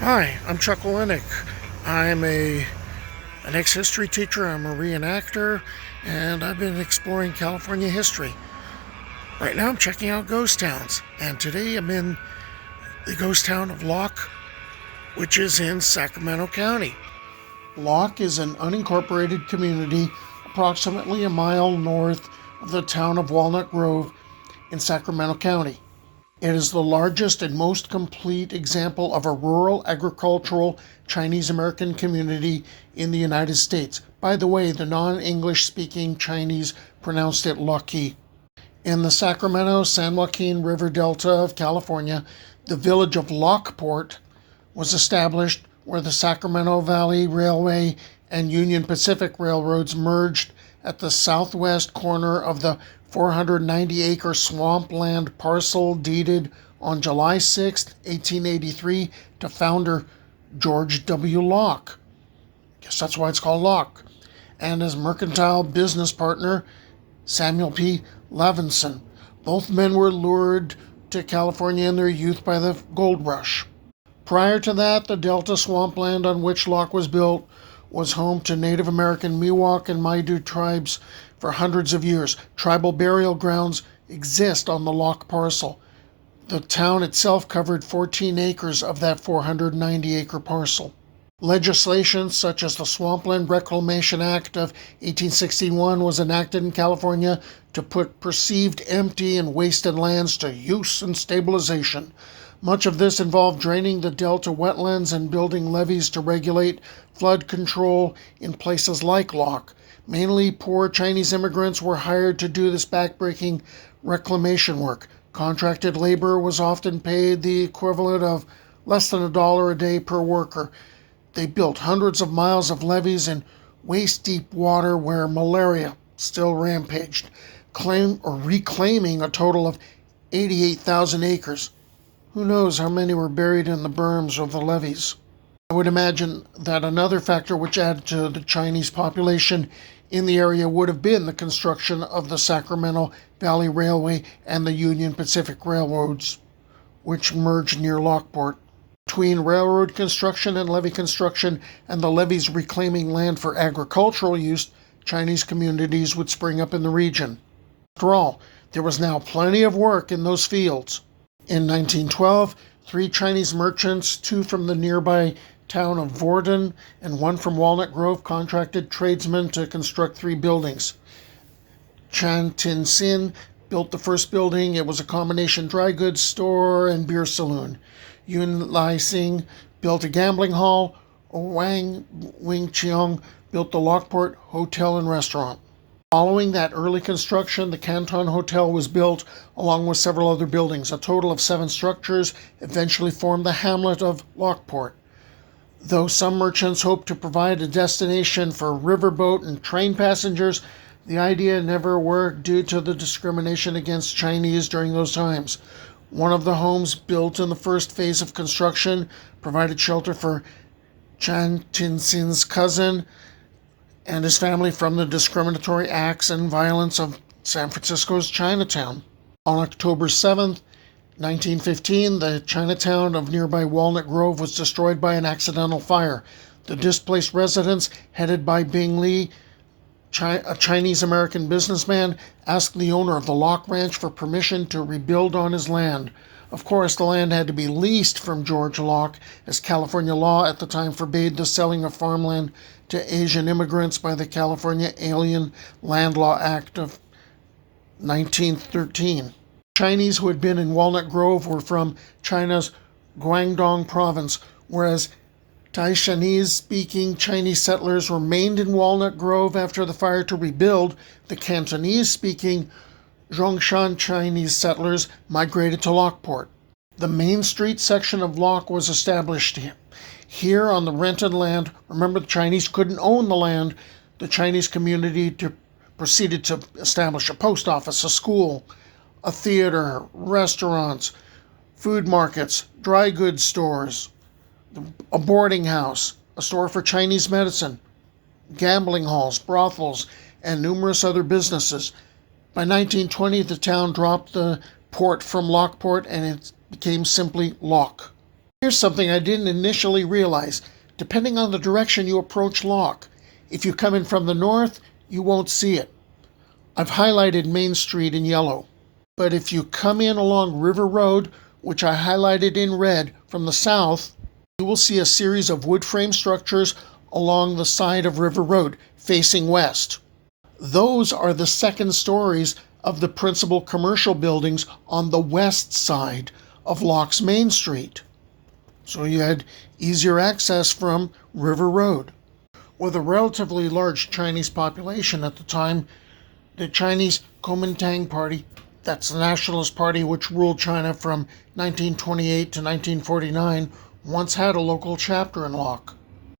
Hi, I'm Chuck Olenek. I'm an ex-history teacher, I'm a reenactor, and I've been exploring California history. Right now I'm checking out ghost towns, and today I'm in the ghost town of Locke, which is in Sacramento County. Locke is an unincorporated community approximately a mile north of the town of Walnut Grove in Sacramento County. It is the largest and most complete example of a rural agricultural Chinese American community in the United States. By the way, the non-English speaking Chinese pronounced it Locke. In the Sacramento San Joaquin River Delta of California, the village of Lockport was established where the Sacramento Valley Railway and Union Pacific Railroads merged at the southwest corner of the 490-acre swampland parcel deeded on July 6, 1883 to founder George W. Locke. Guess that's why it's called Locke. And his mercantile business partner, Samuel P. Levinson. Both men were lured to California in their youth by the gold rush. Prior to that, the Delta swampland on which Locke was built was home to Native American Miwok and Maidu tribes for hundreds of years. Tribal burial grounds exist on the Locke parcel. The town itself covered 14 acres of that 490-acre parcel. Legislation such as the Swampland Reclamation Act of 1861 was enacted in California to put perceived empty and wasted lands to use and stabilization. Much of this involved draining the delta wetlands and building levees to regulate flood control in places like Locke. Mainly poor Chinese immigrants were hired to do this backbreaking reclamation work. Contracted labor was often paid the equivalent of less than $1 a day per worker. They built hundreds of miles of levees in waist-deep water where malaria still rampaged, reclaiming a total of 88,000 acres. Who knows how many were buried in the berms of the levees? I would imagine that another factor which added to the Chinese population in the area would have been the construction of the Sacramento Valley Railway and the Union Pacific Railroads, which merged near Lockport. Between railroad construction and levee construction and the levees reclaiming land for agricultural use, Chinese communities would spring up in the region. After all, there was now plenty of work in those fields. In 1912, 3 Chinese merchants, 2 from the nearby town of Vorden and 1 from Walnut Grove, contracted tradesmen to construct 3 buildings. Chan Tin Sin built the first building. It was a combination dry goods store and beer saloon. Yun Lai Sing built a gambling hall. Wang Wing-cheong built the Lockport Hotel and Restaurant. Following that early construction, the Canton Hotel was built along with several other buildings. A total of 7 structures eventually formed the hamlet of Lockport. Though some merchants hoped to provide a destination for riverboat and train passengers, the idea never worked due to the discrimination against Chinese during those times. One of the homes built in the first phase of construction provided shelter for Chan Tin-sin's cousin and his family from the discriminatory acts and violence of San Francisco's Chinatown. On October 7th, 1915, the Chinatown of nearby Walnut Grove was destroyed by an accidental fire. The displaced residents, headed by Bing Li, a Chinese-American businessman, asked the owner of the Locke Ranch for permission to rebuild on his land. Of course, the land had to be leased from George Locke, as California law at the time forbade the selling of farmland to Asian immigrants by the California Alien Land Law Act of 1913. Chinese who had been in Walnut Grove were from China's Guangdong province, whereas Taishanese-speaking Chinese settlers remained in Walnut Grove after the fire to rebuild. The Cantonese-speaking Zhongshan Chinese settlers migrated to Lockport. The Main Street section of Locke was established here. Here on the rented land, remember the Chinese couldn't own the land, the Chinese community proceeded to establish a post office, a school, a theater, restaurants, food markets, dry goods stores, a boarding house, a store for Chinese medicine, gambling halls, brothels, and numerous other businesses. By 1920, the town dropped the port from Lockport and it became simply Locke. Here's something I didn't initially realize. Depending on the direction you approach Locke, if you come in from the north, you won't see it. I've highlighted Main Street in yellow. But if you come in along River Road, which I highlighted in red, from the south, you will see a series of wood frame structures along the side of River Road, facing west. Those are the second stories of the principal commercial buildings on the west side of Locke's Main Street. So you had easier access from River Road. With a relatively large Chinese population at the time, the Chinese Kuomintang Party, that's the Nationalist Party which ruled China from 1928 to 1949, once had a local chapter in Locke.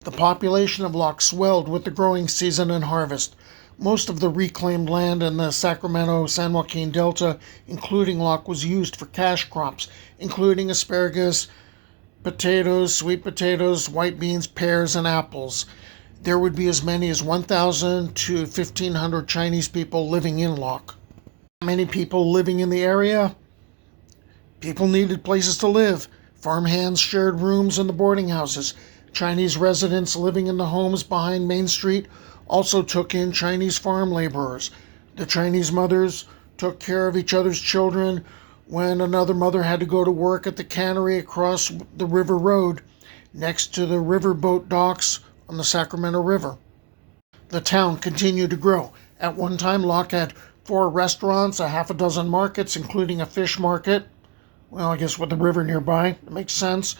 The population of Locke swelled with the growing season and harvest. Most of the reclaimed land in the Sacramento-San Joaquin Delta, including Locke, was used for cash crops, including asparagus, potatoes, sweet potatoes, white beans, pears, and apples. There would be as many as 1,000 to 1,500 Chinese people living in Locke. Many people living in the area? People needed places to live. Farmhands shared rooms in the boarding houses. Chinese residents living in the homes behind Main Street also took in Chinese farm laborers. The Chinese mothers took care of each other's children when another mother had to go to work at the cannery across the River Road, next to the riverboat docks on the Sacramento River. The town continued to grow. At one time, Locke had 4 restaurants, a half a dozen markets, including a fish market. Well, I guess with the river nearby, it makes sense.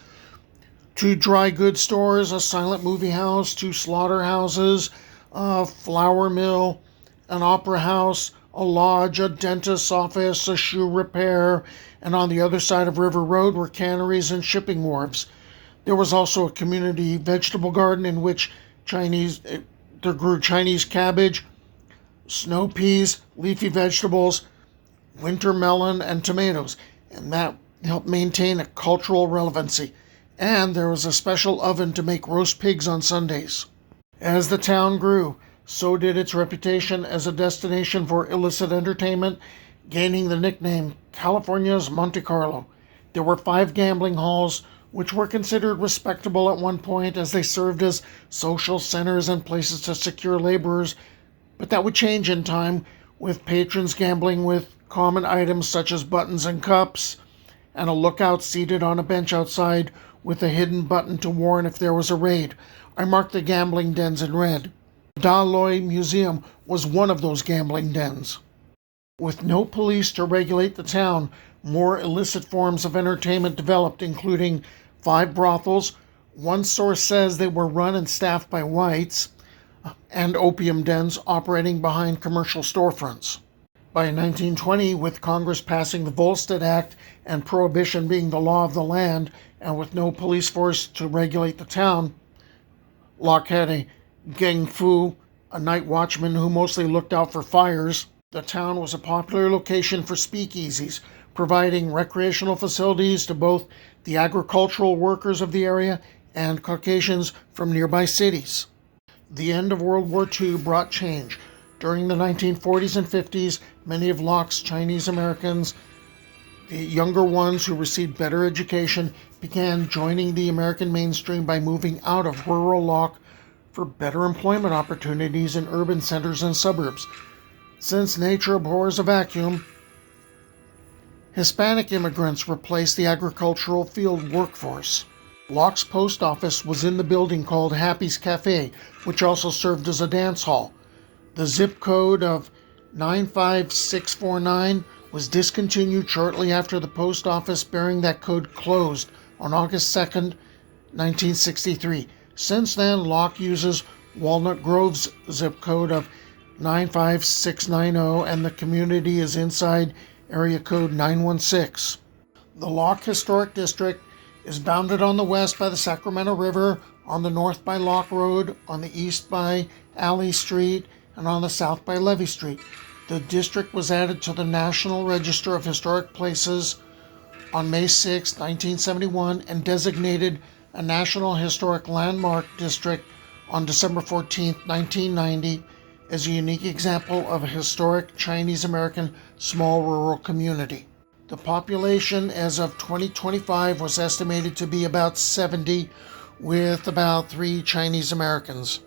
2 dry goods stores, a silent movie house, 2 slaughterhouses, a flour mill, an opera house, a lodge, a dentist's office, a shoe repair, and on the other side of River Road were canneries and shipping wharves. There was also a community vegetable garden in which there grew Chinese cabbage, snow peas, leafy vegetables, winter melon, and tomatoes, and that helped maintain a cultural relevancy. And there was a special oven to make roast pigs on Sundays. As the town grew, so did its reputation as a destination for illicit entertainment, gaining the nickname California's Monte Carlo. There were 5 gambling halls, which were considered respectable at one point as they served as social centers and places to secure laborers, but that would change in time, with patrons gambling with common items such as buttons and cups, and a lookout seated on a bench outside with a hidden button to warn if there was a raid. I marked the gambling dens in red. The Dalloy Museum was one of those gambling dens. With no police to regulate the town, more illicit forms of entertainment developed, including 5 brothels. One source says they were run and staffed by whites, and opium dens operating behind commercial storefronts. By 1920, with Congress passing the Volstead Act and prohibition being the law of the land, and with no police force to regulate the town, Locke had a geng fu, a night watchman who mostly looked out for fires. The town was a popular location for speakeasies, providing recreational facilities to both the agricultural workers of the area and Caucasians from nearby cities. The end of World War II brought change. During the 1940s and 50s, many of Locke's Chinese Americans, the younger ones who received better education, began joining the American mainstream by moving out of rural Locke for better employment opportunities in urban centers and suburbs. Since nature abhors a vacuum, Hispanic immigrants replaced the agricultural field workforce. Locke's post office was in the building called Happy's Cafe, which also served as a dance hall. The zip code of 95649 was discontinued shortly after the post office bearing that code closed on August 2nd, 1963. Since then, Locke uses Walnut Grove's zip code of 95690, and the community is inside area code 916. The Locke Historic District is bounded on the west by the Sacramento River, on the north by Locke Road, on the east by Alley Street, and on the south by Levee Street. The district was added to the National Register of Historic Places on May 6, 1971, and designated a National Historic Landmark District on December 14, 1990, as a unique example of a historic Chinese American small rural community. The population as of 2025 was estimated to be about 70, with about 3 Chinese Americans.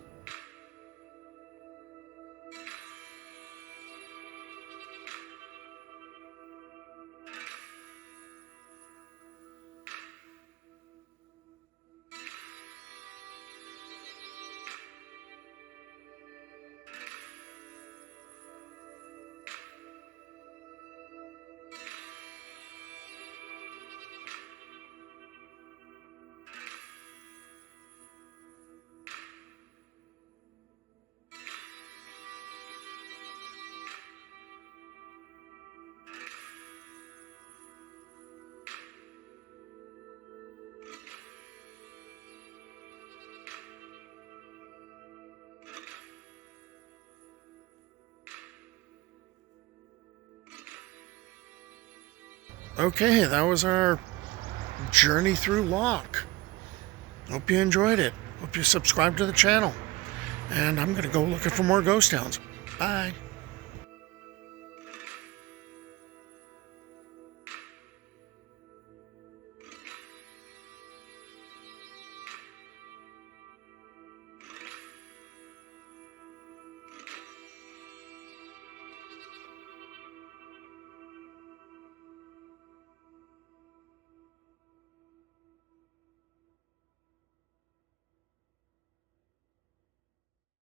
Okay, that was our journey through Locke. Hope you enjoyed it. Hope you subscribe to the channel. And I'm going to go looking for more ghost towns. Bye.